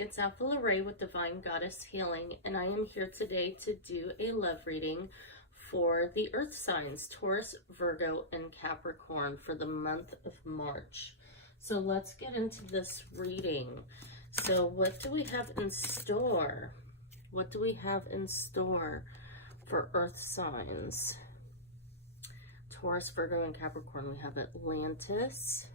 it's Alpha Ray with Divine Goddess Healing, and I am here today to do a love reading for the Earth signs, Taurus, Virgo, and Capricorn for the month of March. So let's get into this reading. So what do we have in store? What do we have in store for Earth signs? Taurus, Virgo, and Capricorn. We have Atlantis.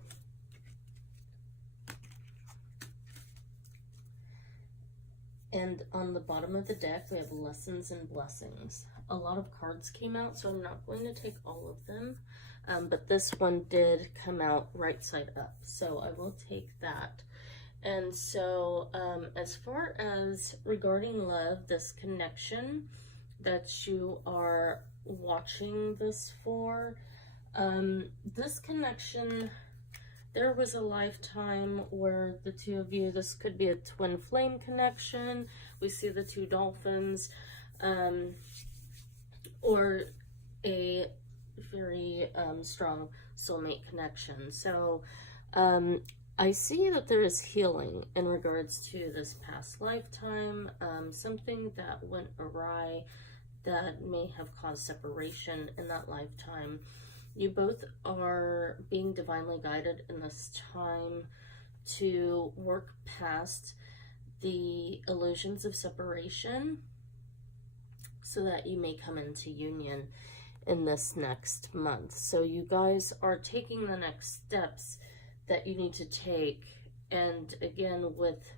And on the bottom of the deck, we have Lessons and Blessings. A lot of cards came out, so I'm not going to take all of them. But this one did come out right side up, so I will take that. And so as far as regarding love, this connection that you are watching this for, this connection, there was a lifetime where the two of you, this could be a twin flame connection. We see the two dolphins, or a very strong soulmate connection. So I see that there is healing in regards to this past lifetime, something that went awry that may have caused separation in that lifetime. You both are being divinely guided in this time to work past the illusions of separation so that you may come into union in this next month. So you guys are taking the next steps that you need to take. And again, with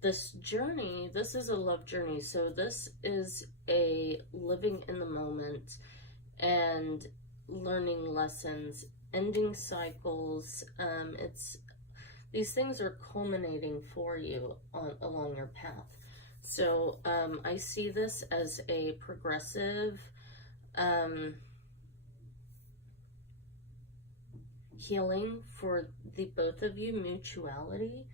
this journey, this is a love journey. So this is a living in the moment and learning lessons, ending cycles. These things are culminating for you along your path. So I see this as a progressive healing for the both of you, mutuality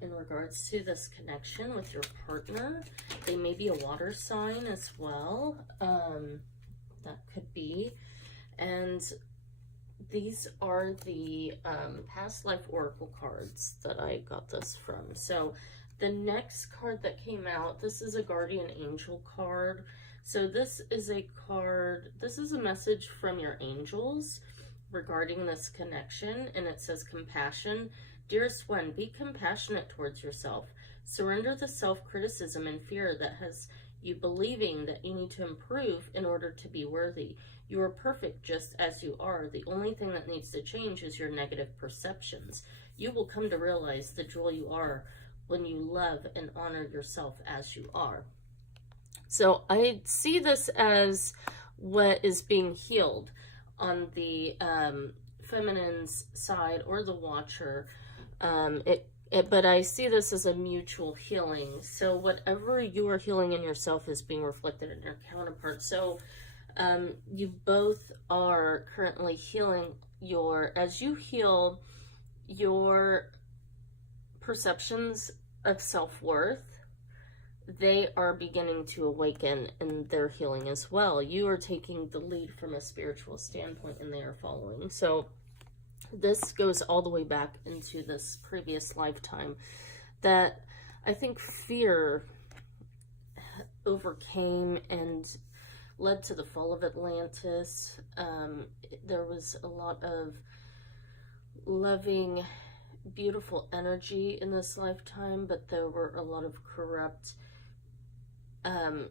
in regards to this connection with your partner. They may be a water sign as well. That could be. And these are the past life oracle cards that I got this from. So the next card that came out, this is a guardian angel card. So this is a card, this is a message from your angels regarding this connection, and it says compassion. Dearest one, be compassionate towards yourself. Surrender the self-criticism and fear that has you believing that you need to improve in order to be worthy. You are perfect just as you are. The only thing that needs to change is your negative perceptions. You will come to realize the jewel you are when you love and honor yourself as you are. So I see this as what is being healed on the feminine's side or the watcher. But I see this as a mutual healing. So whatever you are healing in yourself is being reflected in your counterpart. So you both are currently healing as you heal your perceptions of self-worth, they are beginning to awaken in their healing as well. You are taking the lead from a spiritual standpoint and they are following. So this goes all the way back into this previous lifetime that I think fear overcame and led to the fall of Atlantis. There was a lot of loving, beautiful energy in this lifetime, but there were a lot of corrupt,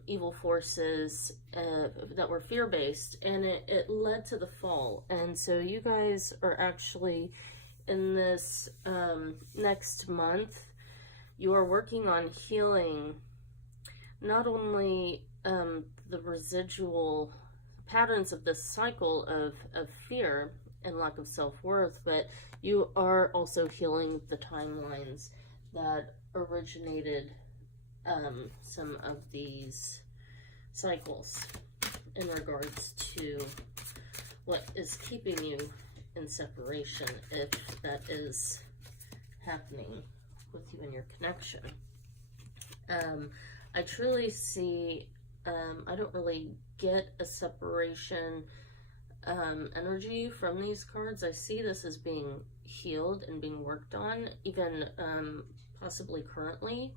evil forces that were fear-based, and it led to the fall. And so you guys are actually in this next month, you are working on healing not only the residual patterns of this cycle of fear and lack of self-worth, but you are also healing the timelines that originated some of these cycles in regards to what is keeping you in separation, if that is happening with you and your connection. I truly see, I don't really get a separation energy from these cards. I see this as being healed and being worked on, even possibly currently.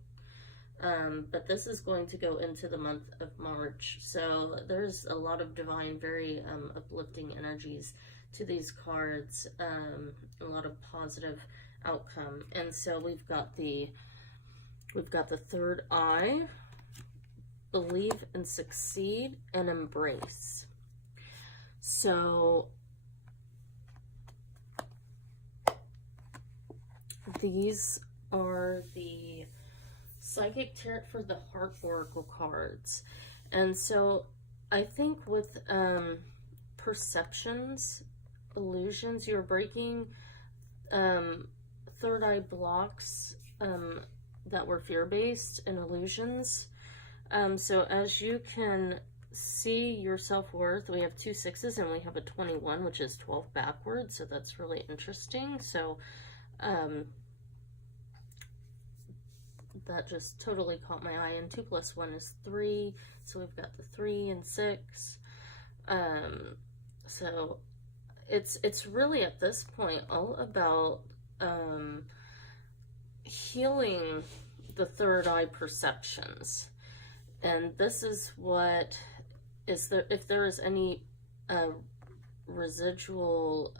But this is going to go into the month of March. So there's a lot of divine, very uplifting energies to these cards, a lot of positive outcome. And so we've got the third eye, believe and succeed and embrace. So these are the Psychic Tarot for the Heart Oracle cards. And so I think with perceptions, illusions, you're breaking third eye blocks that were fear-based and illusions. So as you can see your self-worth, we have 2 6s and we have a 21, which is 12 backwards. So that's really interesting. So that just totally caught my eye. And 2 + 1 is 3. So we've got the 3 and 6. So it's really at this point all about healing the third eye perceptions. And this is what is there, if there is any residual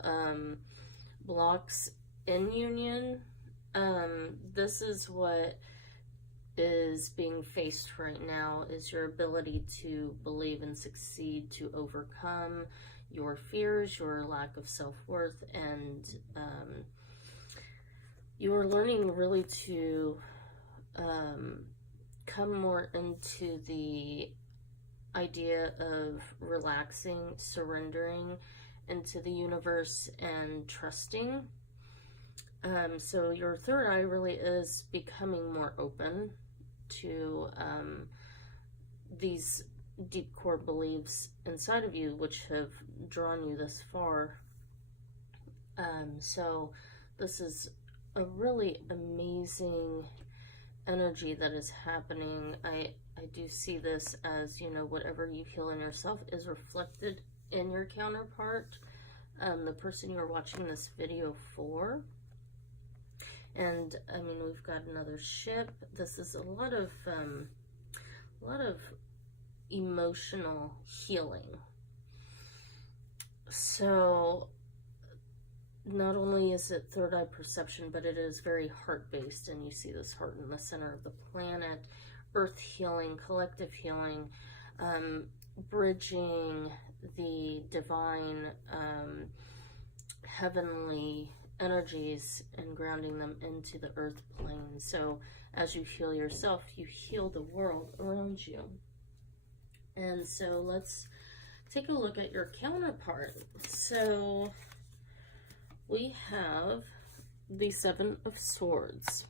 blocks in union, this is what is being faced right now, is your ability to believe and succeed, to overcome your fears, your lack of self-worth, and you are learning really to come more into the idea of relaxing, surrendering into the universe, and trusting. So your third eye really is becoming more open to these deep core beliefs inside of you, which have drawn you this far. So this is a really amazing energy that is happening. I do see this as, you know, whatever you heal in yourself is reflected in your counterpart, the person you're watching this video for. And I mean, we've got another ship. This is a lot of emotional healing. So not only is it third eye perception, but it is very heart-based, and you see this heart in the center of the planet. Earth healing, collective healing, bridging the divine, heavenly energies and grounding them into the earth plane. So as you heal yourself, you heal the world around you. And so let's take a look at your counterpart. So we have the 7 of Swords.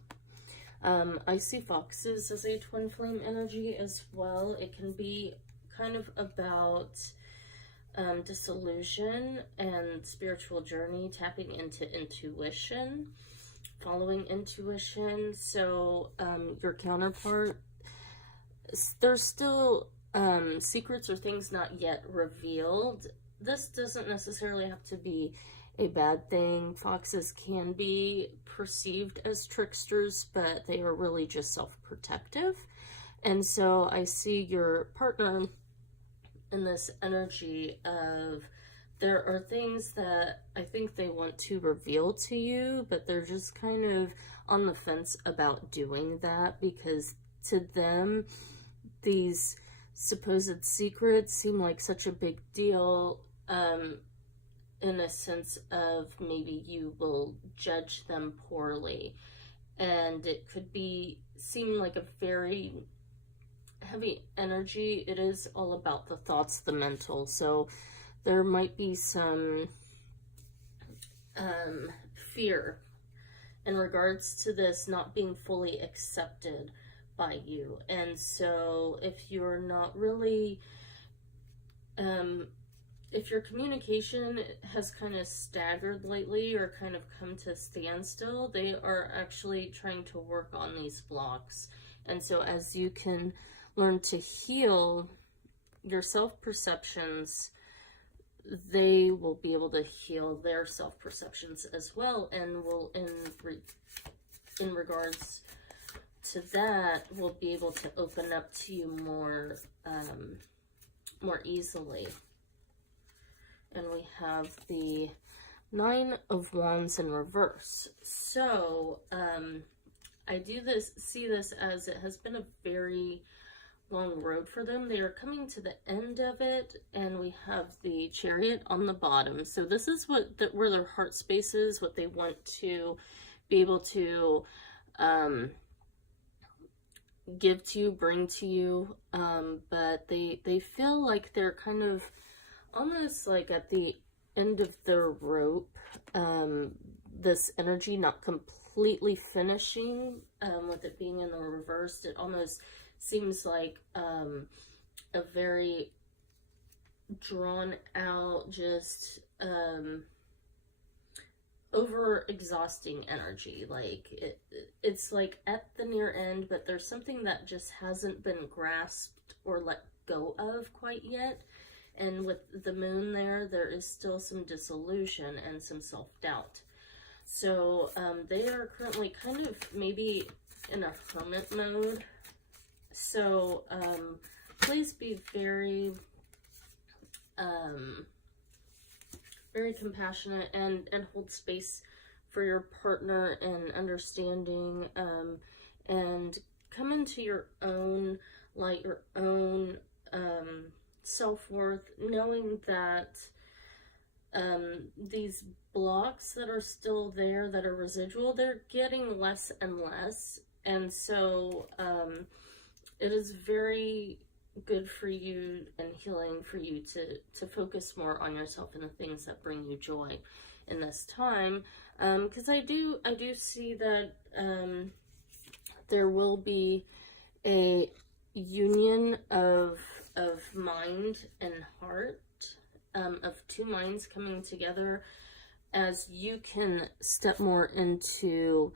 I see foxes as a twin flame energy as well. It can be kind of about disillusion and spiritual journey, tapping into intuition, following intuition. So your counterpart, there's still secrets or things not yet revealed. This doesn't necessarily have to be a bad thing. Foxes can be perceived as tricksters, but they are really just self-protective. And so I see your partner in this energy of, there are things that I think they want to reveal to you, but they're just kind of on the fence about doing that, because to them, these supposed secrets seem like such a big deal, in a sense of maybe you will judge them poorly. And it could be seem like a very heavy energy. It is all about the thoughts, the mental. So there might be some fear in regards to this not being fully accepted by you. And so if you're not really if your communication has kind of staggered lately or kind of come to a standstill, they are actually trying to work on these blocks. And so as you can learn to heal your self-perceptions, they will be able to heal their self-perceptions as well, and will in regards to that will be able to open up to you more, more easily. And we have the Nine of Wands in reverse. So, I see this as it has been a very long road for them. They are coming to the end of it, and we have the Chariot on the bottom. So this is where their heart space is, what they want to be able to give to you, bring to you, but they feel like they're kind of almost like at the end of their rope, this energy not completely finishing, with it being in the reverse. It almost seems like a very drawn out, just over exhausting energy. Like it's like at the near end, but there's something that just hasn't been grasped or let go of quite yet. And with the moon there is still some disillusion and some self-doubt. So they are currently kind of maybe in a hermit mode. So please be very, very compassionate and hold space for your partner and understanding, and come into your own light, your own self-worth, knowing that these blocks that are still there, that are residual, they're getting less and less. And so it is very good for you and healing for you to focus more on yourself and the things that bring you joy in this time. Because I do see that there will be a union of mind and heart, of two minds coming together, as you can step more into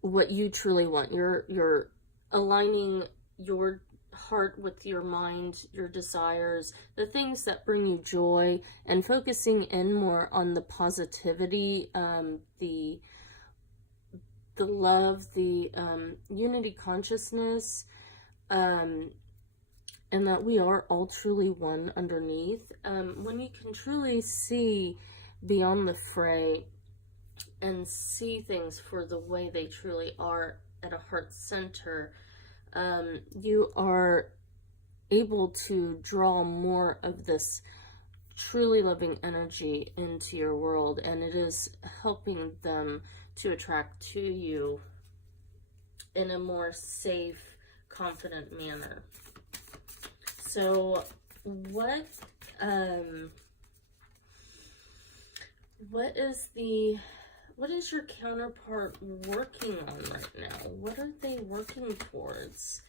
what you truly want. You're aligning your heart with your mind, your desires, the things that bring you joy, and focusing in more on the positivity, the love, the unity consciousness, and that we are all truly one underneath. When you can truly see beyond the fray and see things for the way they truly are at a heart center, you are able to draw more of this truly loving energy into your world, and it is helping them to attract to you in a more safe, confident manner. So what is your counterpart working on right now? What are they working towards?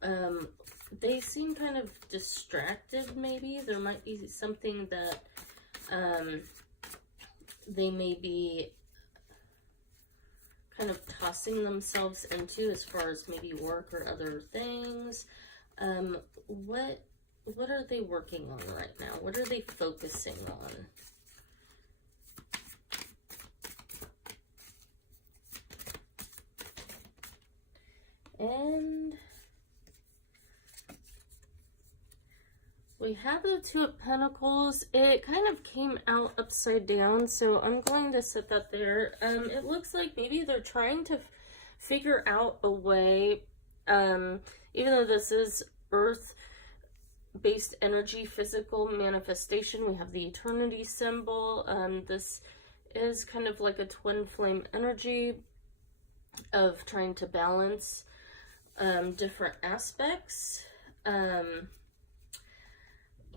They seem kind of distracted, maybe. There might be something that they may be kind of tossing themselves into as far as maybe work or other things. What are they working on right now? What are they focusing on? And we have the Two of Pentacles. It kind of came out upside down, so I'm going to set that there. It looks like maybe they're trying to figure out a way, even though this is earth-based energy, physical manifestation, we have the eternity symbol. This is kind of like a twin flame energy of trying to balance different aspects.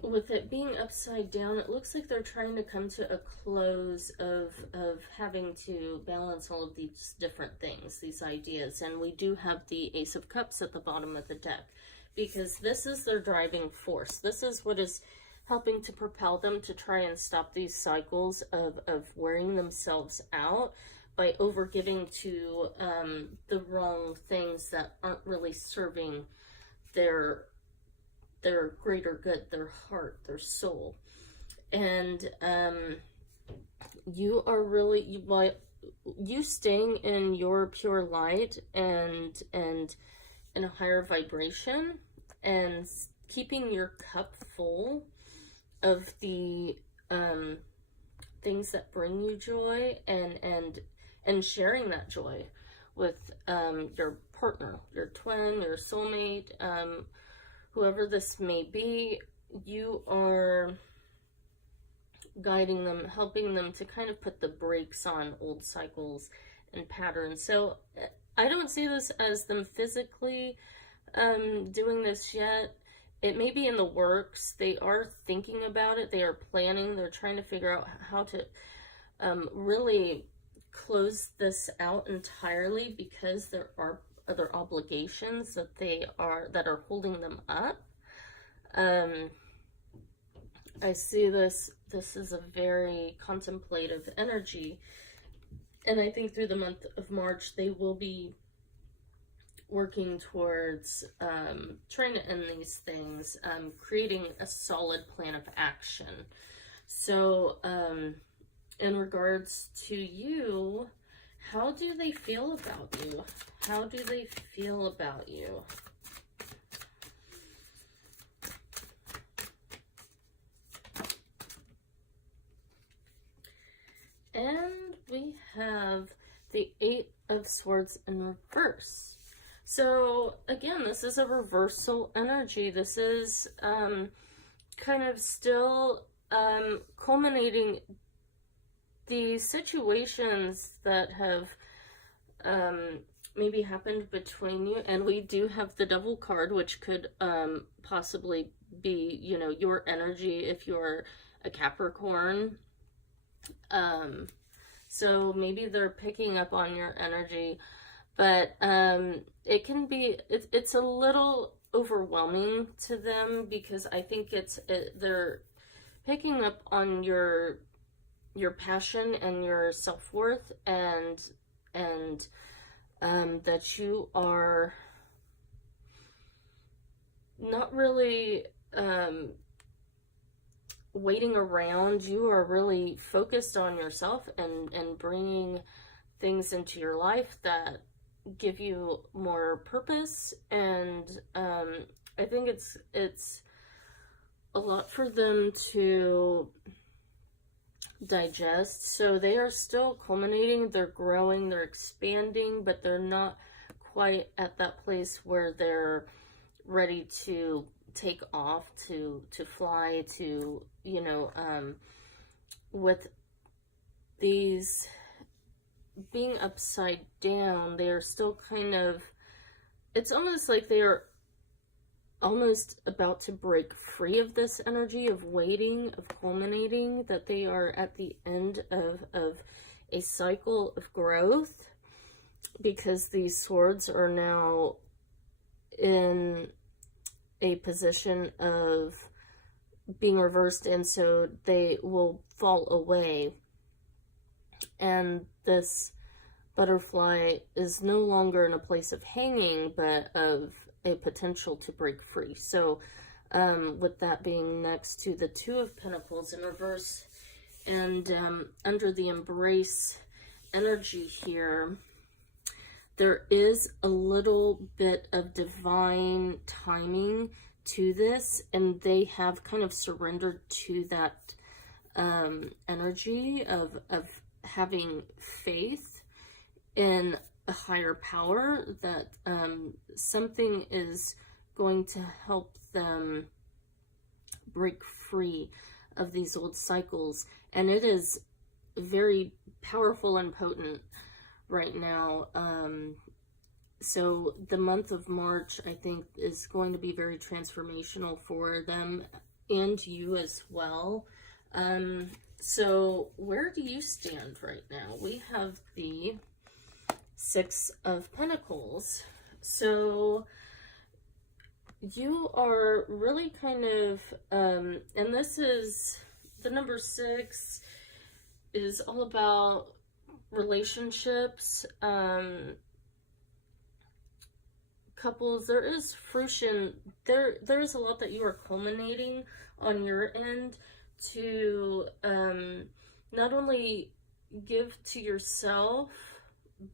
With it being upside down, it looks like they're trying to come to a close of having to balance all of these different things, these ideas. And we do have the Ace of Cups at the bottom of the deck, because this is their driving force. This is what is helping to propel them to try and stop these cycles of wearing themselves out by overgiving to the wrong things that aren't really serving their greater good, their heart, their soul. And you are really, you staying in your pure light and in a higher vibration, and keeping your cup full of the things that bring you joy, and sharing that joy with your partner, your twin, your soulmate, whoever this may be. You are guiding them, helping them to kind of put the brakes on old cycles and patterns. So I don't see this as them physically doing this yet. It may be in the works. They are thinking about it. They are planning. They're trying to figure out how to really close this out entirely, because there are other obligations that are holding them up. I see this is a very contemplative energy, and I think through the month of March they will be working towards trying to end these things, creating a solid plan of action. So in regards to you, how do they feel about you? How do they feel about you? And we have the Eight of Swords in reverse. So again, this is a reversal energy. This is kind of still culminating the situations that have maybe happened between you. And we do have the Devil card, which could possibly be, you know, your energy if you're a Capricorn. So maybe they're picking up on your energy, but it can be, it's a little overwhelming to them, because I think they're picking up on your passion and your self-worth, and that you are not really waiting around. You are really focused on yourself and bringing things into your life that give you more purpose. And I think it's a lot for them to digest. So they are still culminating, they're growing, they're expanding, but they're not quite at that place where they're ready to take off, to fly, to, you know, with these being upside down, they are still kind of, it's almost like they are almost about to break free of this energy of waiting, of culminating, that they are at the end of a cycle of growth, because these swords are now in a position of being reversed, and so they will fall away, and this butterfly is no longer in a place of hanging, but of a potential to break free. So with that being next to the Two of Pentacles in reverse, and under the embrace energy here, there is a little bit of divine timing to this, and they have kind of surrendered to that energy of having faith in a higher power, that something is going to help them break free of these old cycles. And it is very powerful and potent right now. So the month of March, I think, is going to be very transformational for them and you as well. So where do you stand right now? We have the Six of Pentacles. So you are really kind of, and this is, the number 6 is all about relationships, couples. There is fruition, there is a lot that you are culminating on your end to not only give to yourself,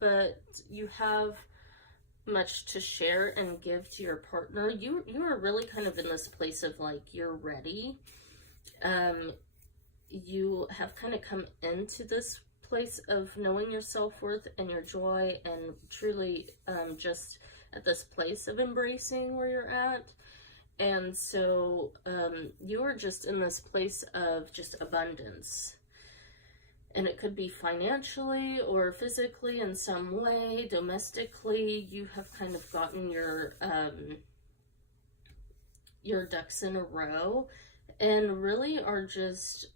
but you have much to share and give to your partner. You are really kind of in this place of like, you're ready. You have kind of come into this place of knowing your self-worth and your joy, and truly just at this place of embracing where you're at. And so you are just in this place of just abundance. And it could be financially or physically in some way, domestically. You have kind of gotten your ducks in a row, and really are just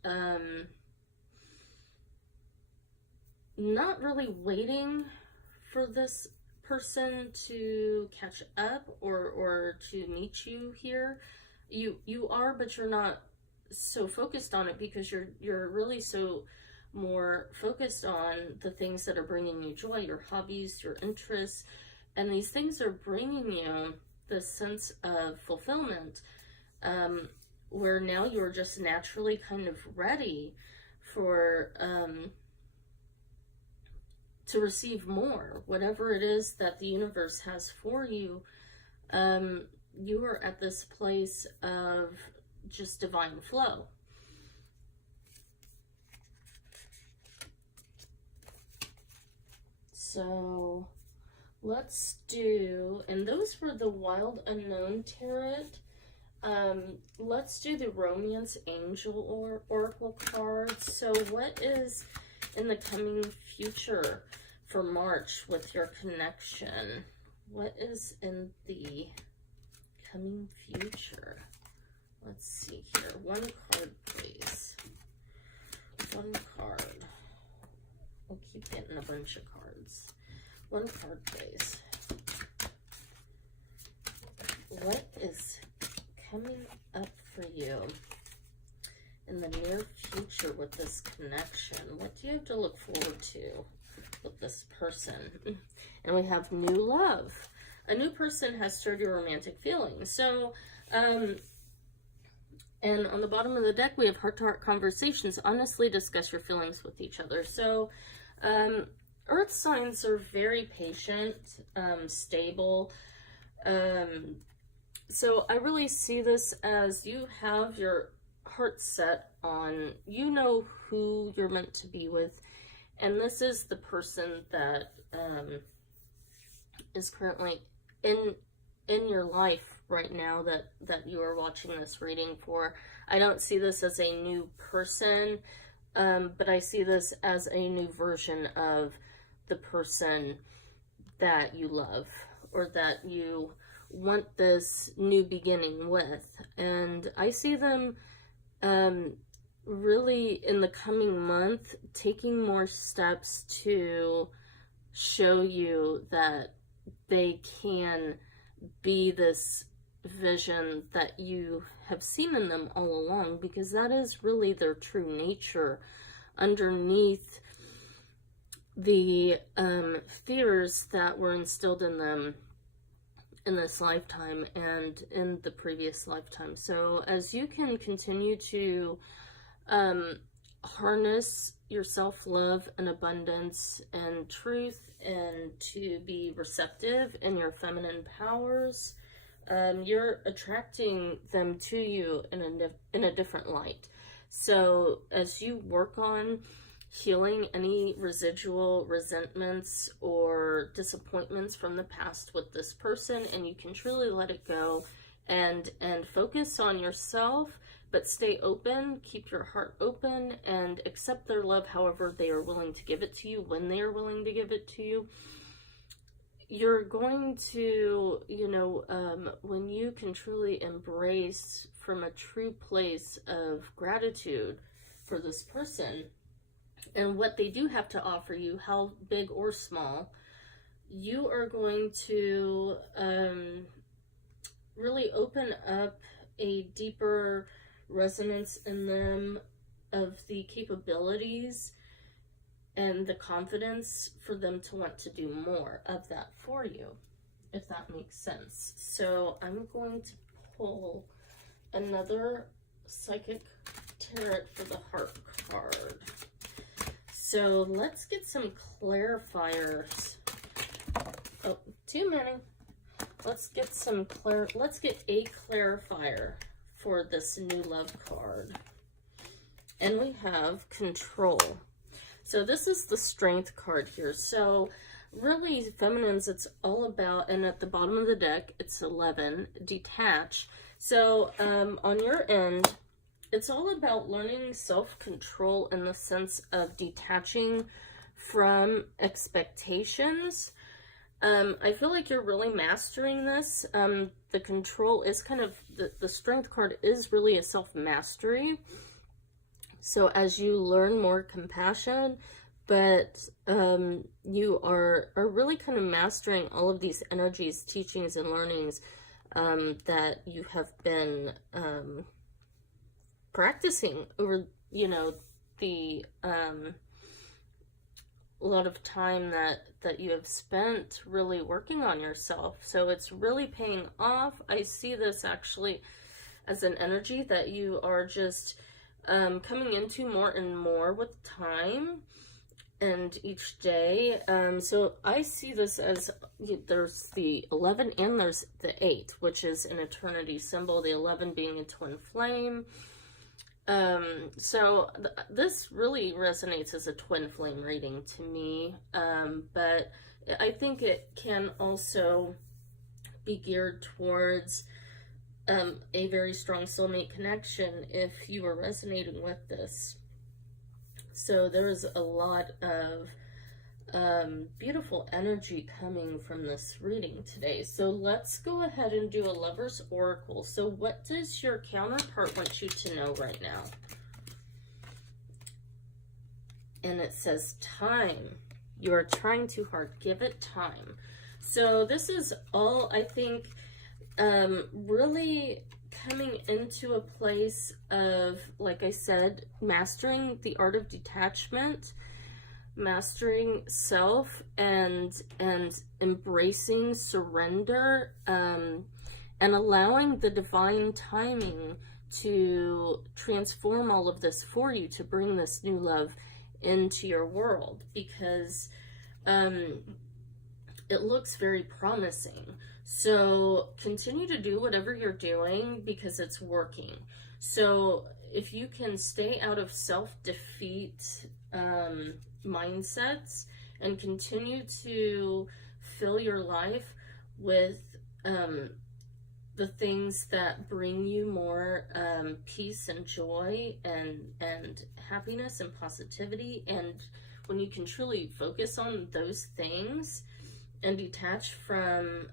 not really waiting for this person to catch up or to meet you here. You are, but you're not so focused on it, because you're really so more focused on the things that are bringing you joy, your hobbies, your interests, and these things are bringing you this sense of fulfillment, where now you're just naturally kind of ready for to receive more, whatever it is that the universe has for you. You are at this place of just divine flow. So let's do, and those were the Wild Unknown Tarot. Let's do the Romance Angel Oracle cards. So what is in the coming future for March with your connection? What is in the coming future? Let's see here. One card, please. One card. We'll keep getting a bunch of cards. One card, please. What is coming up for you in the near future with this connection? What do you have to look forward to with this person? And we have new love. A new person has stirred your romantic feelings. So, and on the bottom of the deck, we have heart-to-heart conversations. Honestly discuss your feelings with each other. So, earth signs are very patient, stable. So I really see this as you have your heart set on, you know who you're meant to be with. And this is the person that is currently in your life right now that you are watching this reading for. I don't see this as a new person, but I see this as a new version of the person that you love, or that you want this new beginning with. And I see them really in the coming month taking more steps to show you that they can be this vision that you have seen in them all along, because that is really their true nature underneath the fears that were instilled in them in this lifetime and in the previous lifetime. So as you can continue to harness your self-love and abundance and truth, and to be receptive in your feminine powers, you're attracting them to you in a different light. So as you work on healing any residual resentments or disappointments from the past with this person, and you can truly let it go and focus on yourself, but stay open, keep your heart open, and accept their love however they are willing to give it to you, when they are willing to give it to you. You're going to, when you can truly embrace from a true place of gratitude for this person and what they do have to offer you, how big or small, you are going to really open up a deeper resonance in them of the capabilities and the confidence for them to want to do more of that for you, if that makes sense. So I'm going to pull another Psychic Tarot for the Heart card. So let's get some clarifiers. Oh, too many. Let's get a clarifier for this new love card. And we have control. So this is the strength card here. So really, feminines, it's all about, and at the bottom of the deck, it's 11, detach. So on your end, it's all about learning self-control in the sense of detaching from expectations. I feel like you're really mastering this. The control is kind of, the strength card is really a self-mastery. So as you learn more compassion, but you are really kind of mastering all of these energies, teachings, and learnings that you have been practicing over, you know, the a lot of time that you have spent really working on yourself. So it's really paying off. I see this actually as an energy that you are just coming into more and more with time and each day. So I see this as, there's the 11 and there's the 8, which is an eternity symbol, the 11 being a twin flame. So this really resonates as a twin flame reading to me, but I think it can also be geared towards a very strong soulmate connection if you are resonating with this. So there's a lot of beautiful energy coming from this reading today. So let's go ahead and do a lover's oracle. So what does your counterpart want you to know right now? And it says time. You are trying too hard. Give it time. So this is all, I think, really coming into a place of, like I said, mastering the art of detachment, mastering self, and embracing surrender, and allowing the divine timing to transform all of this for you, to bring this new love into your world, because it looks very promising. So continue to do whatever you're doing because it's working. So if you can stay out of self-defeat mindsets and continue to fill your life with the things that bring you more peace and joy and happiness and positivity, and when you can truly focus on those things and detach from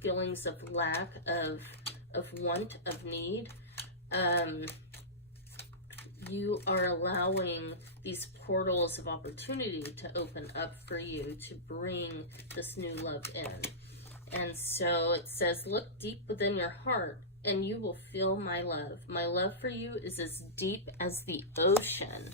feelings of lack, of want, of need, you are allowing these portals of opportunity to open up for you to bring this new love in. And so it says, look deep within your heart and you will feel my love. My love for you is as deep as the ocean.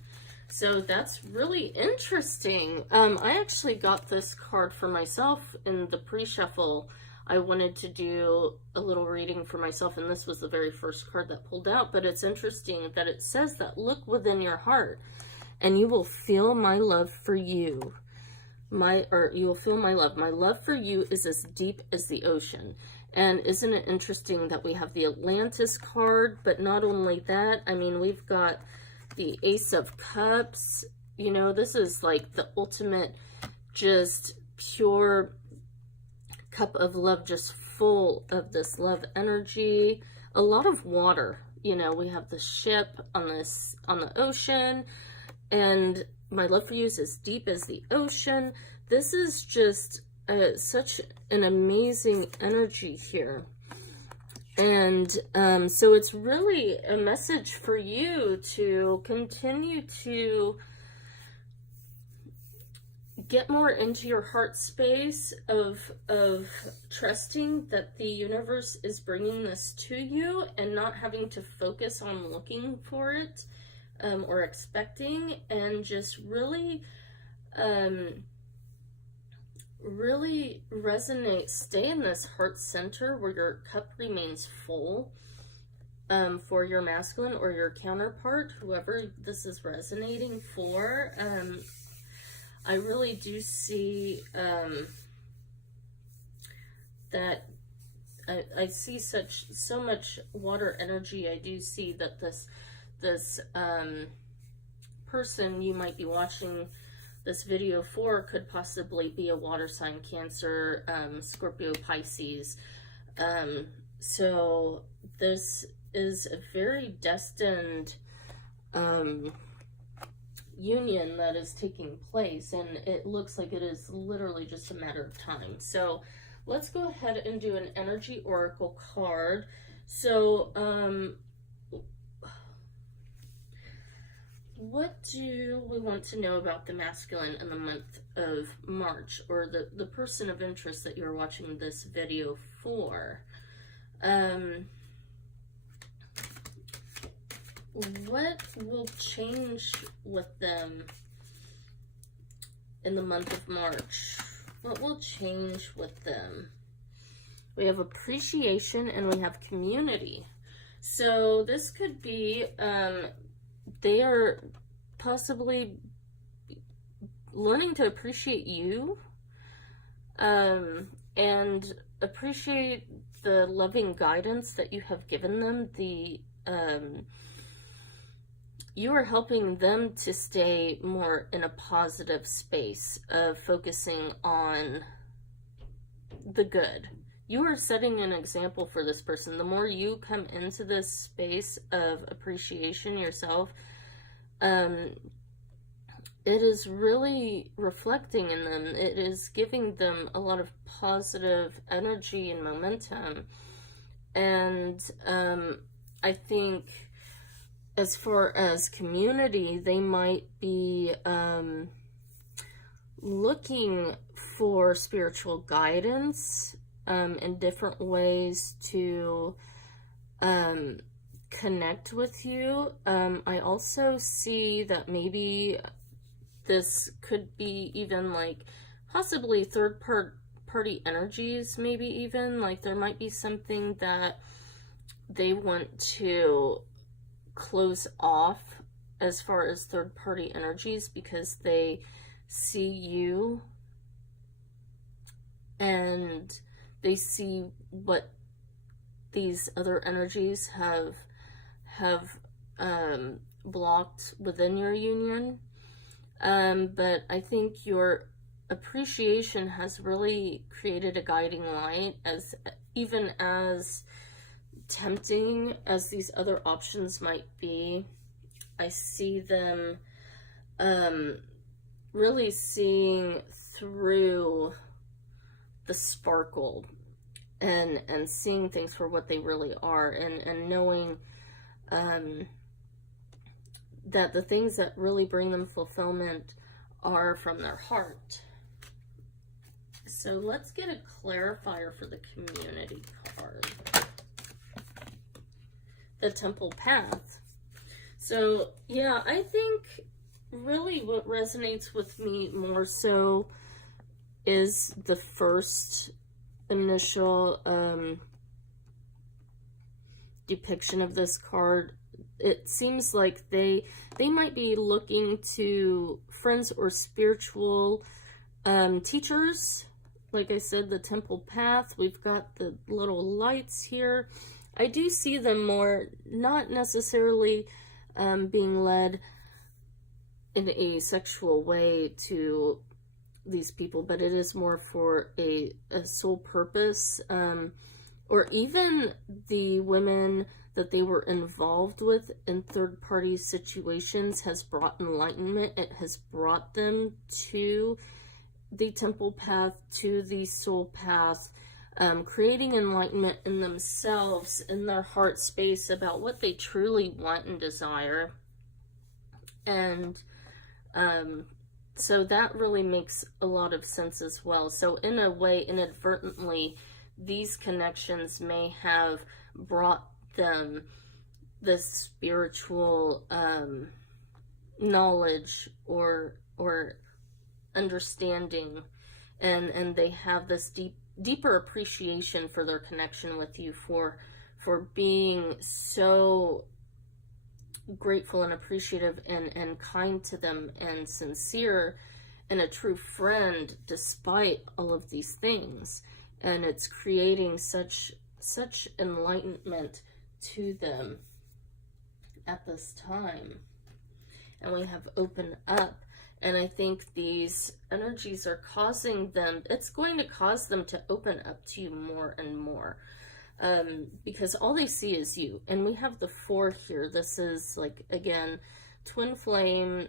So that's really interesting. I actually got this card for myself in the pre-shuffle. I wanted to do a little reading for myself, and this was the very first card that pulled out. But it's interesting that it says that, look within your heart, and you will feel my love for you. You will feel my love. My love for you is as deep as the ocean. And isn't it interesting that we have the Atlantis card, but not only that, I mean, we've got the Ace of Cups. You know, this is like the ultimate, just pure cup of love, just full of this love energy. A lot of water. You know, we have the ship on the ocean, and my love for you is as deep as the ocean. This is just such an amazing energy here. And so it's really a message for you to continue to get more into your heart space of trusting that the universe is bringing this to you and not having to focus on looking for it or expecting, and just really really resonate, stay in this heart center where your cup remains full, for your masculine or your counterpart, whoever this is resonating for. I really do see that I see so much water energy. I do see that this person you might be watching this video for could possibly be a water sign, Cancer, Scorpio, Pisces. So this is a very destined union that is taking place, and it looks like it is literally just a matter of time. So let's go ahead and do an energy oracle card. So what do we want to know about the masculine in the month of March, or the person of interest that you're watching this video for? What will change with them in the month of March? What will change with them? We have appreciation and we have community. So this could be, they are possibly learning to appreciate you, and appreciate the loving guidance that you have given them. You are helping them to stay more in a positive space of focusing on the good. You are setting an example for this person. The more you come into this space of appreciation yourself, it is really reflecting in them. It is giving them a lot of positive energy and momentum. And I think as far as community, they might be looking for spiritual guidance in different ways to connect with you. I also see that maybe this could be even like possibly third party energies, maybe even like there might be something that they want to close off as far as third party energies, because they see you and they see what these other energies have blocked within your union. But I think your appreciation has really created a guiding light, as even as tempting as these other options might be. I see them really seeing through the sparkle and seeing things for what they really are, and knowing that the things that really bring them fulfillment are from their heart. So let's get a clarifier for the community card. The Temple Path. So yeah, I think really what resonates with me more so is the first initial depiction of this card. It seems like they might be looking to friends or spiritual teachers. Like I said, the Temple Path. We've got the little lights here. I do see them more, not necessarily being led in a sexual way to these people, but it is more for a soul purpose, or even the women that they were involved with in third-party situations has brought enlightenment. It has brought them to the Temple Path, to the soul path, creating enlightenment in themselves, in their heart space, about what they truly want and desire. And so that really makes a lot of sense as well. So in a way, inadvertently, these connections may have brought them this spiritual knowledge or understanding, and they have this deeper appreciation for their connection with you for for being so grateful and appreciative and kind to them and sincere and a true friend despite all of these things. And it's creating such enlightenment to them at this time. And we have open up, and I think these energies are causing them, it's going to cause them to open up to you more and more, because all they see is you. And we have the 4 here. This is like, again, twin flame,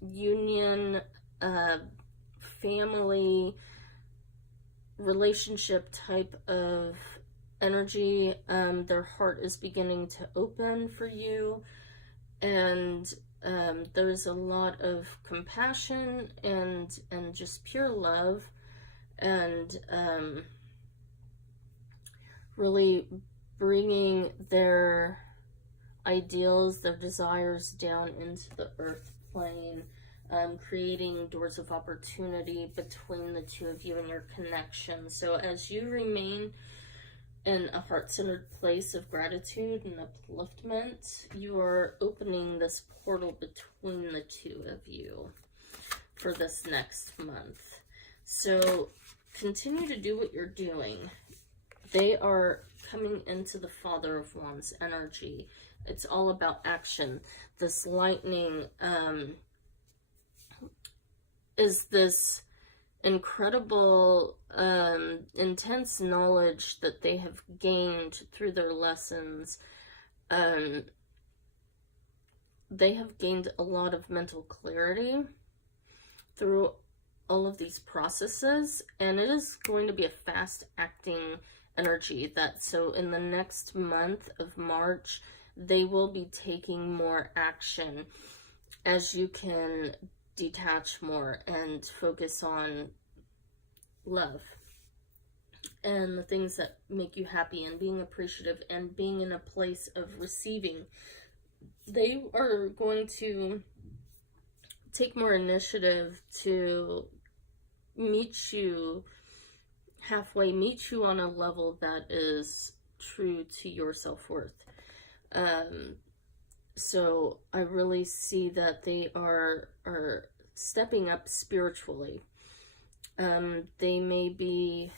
union, family, relationship type of energy. Their heart is beginning to open for you, and there's a lot of compassion and just pure love, and really bringing their ideals, their desires down into the earth plane, creating doors of opportunity between the two of you and your connection. So as you remain in a heart-centered place of gratitude and upliftment, you are opening this portal between the two of you for this next month. So continue to do what you're doing. They are coming into the Father of Wands energy. It's all about action. This lightning is this incredible, intense knowledge that they have gained through their lessons. They have gained a lot of mental clarity through all of these processes, and it is going to be a fast-acting energy. That so in the next month of March, they will be taking more action as you can detach more and focus on love and the things that make you happy, and being appreciative and being in a place of receiving. They are going to take more initiative to meet you halfway, meet you on a level that is true to your self-worth. So I really see that they are stepping up spiritually. They may be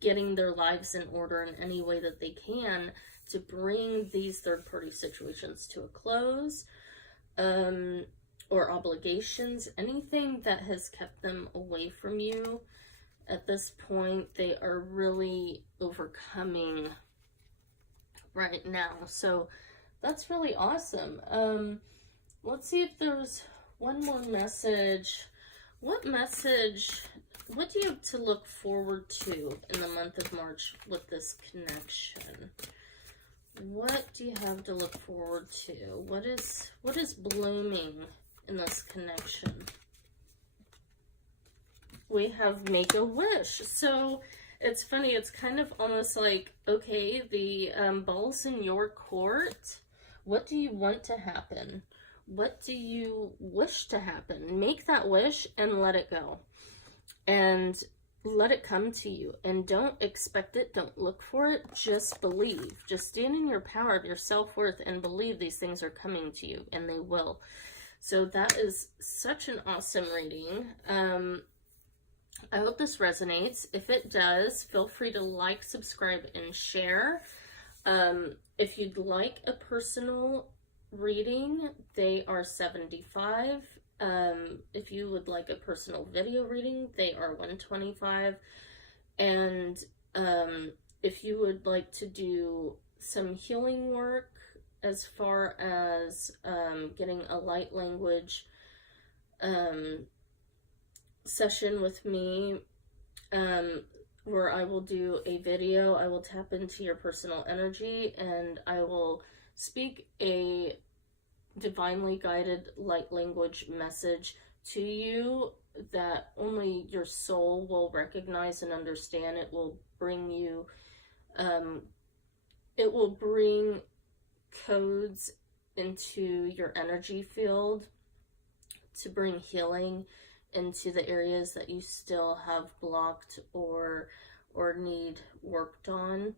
getting their lives in order in any way that they can to bring these third-party situations to a close, or obligations, anything that has kept them away from you. At this point, they are really overcoming right now. So that's really awesome. Let's see if there's one more message. What do you have to look forward to in the month of March with this connection? What do you have to look forward to? What is blooming in this connection? We have make a wish. So it's funny, it's kind of almost like, okay, the ball's in your court. What do you want to happen? What do you wish to happen? Make that wish and let it go. And let it come to you. And don't expect it. Don't look for it. Just believe. Just stand in your power of your self-worth and believe these things are coming to you. And they will. So that is such an awesome reading. I hope this resonates. If it does, feel free to like, subscribe, and share. If you'd like a personal reading, they are $75. If you would like a personal video reading, they are $125. And if you would like to do some healing work as far as getting a light language session with me, where I will do a video, I will tap into your personal energy and I will speak a divinely guided light language message to you that only your soul will recognize and understand. It will bring you, it will bring codes into your energy field to bring healing into the areas that you still have blocked or or need worked on.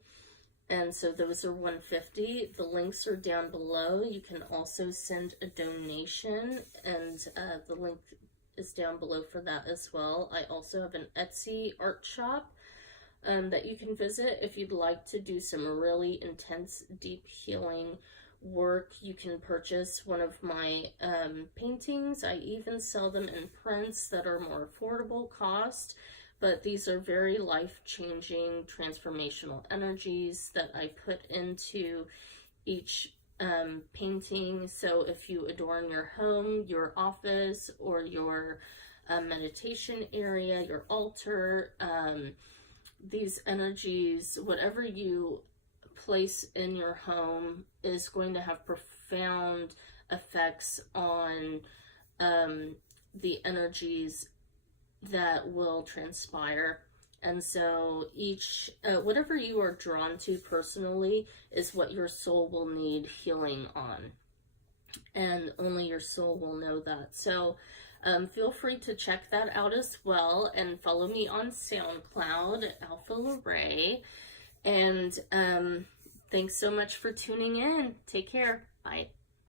And so those are $150. The links are down below. You can also send a donation, and the link is down below for that as well. I also have an Etsy art shop that you can visit if you'd like to do some really intense, deep healing work. You can purchase one of my paintings. I even sell them in prints that are more affordable cost, but these are very life-changing, transformational energies that I put into each painting. So if you adorn your home, your office, or your meditation area, your altar, these energies, whatever you place in your home is going to have profound effects on the energies that will transpire. And so each, whatever you are drawn to personally is what your soul will need healing on. And only your soul will know that. So feel free to check that out as well, and follow me on SoundCloud, Alpha Lorraine. And thanks so much for tuning in. Take care. Bye.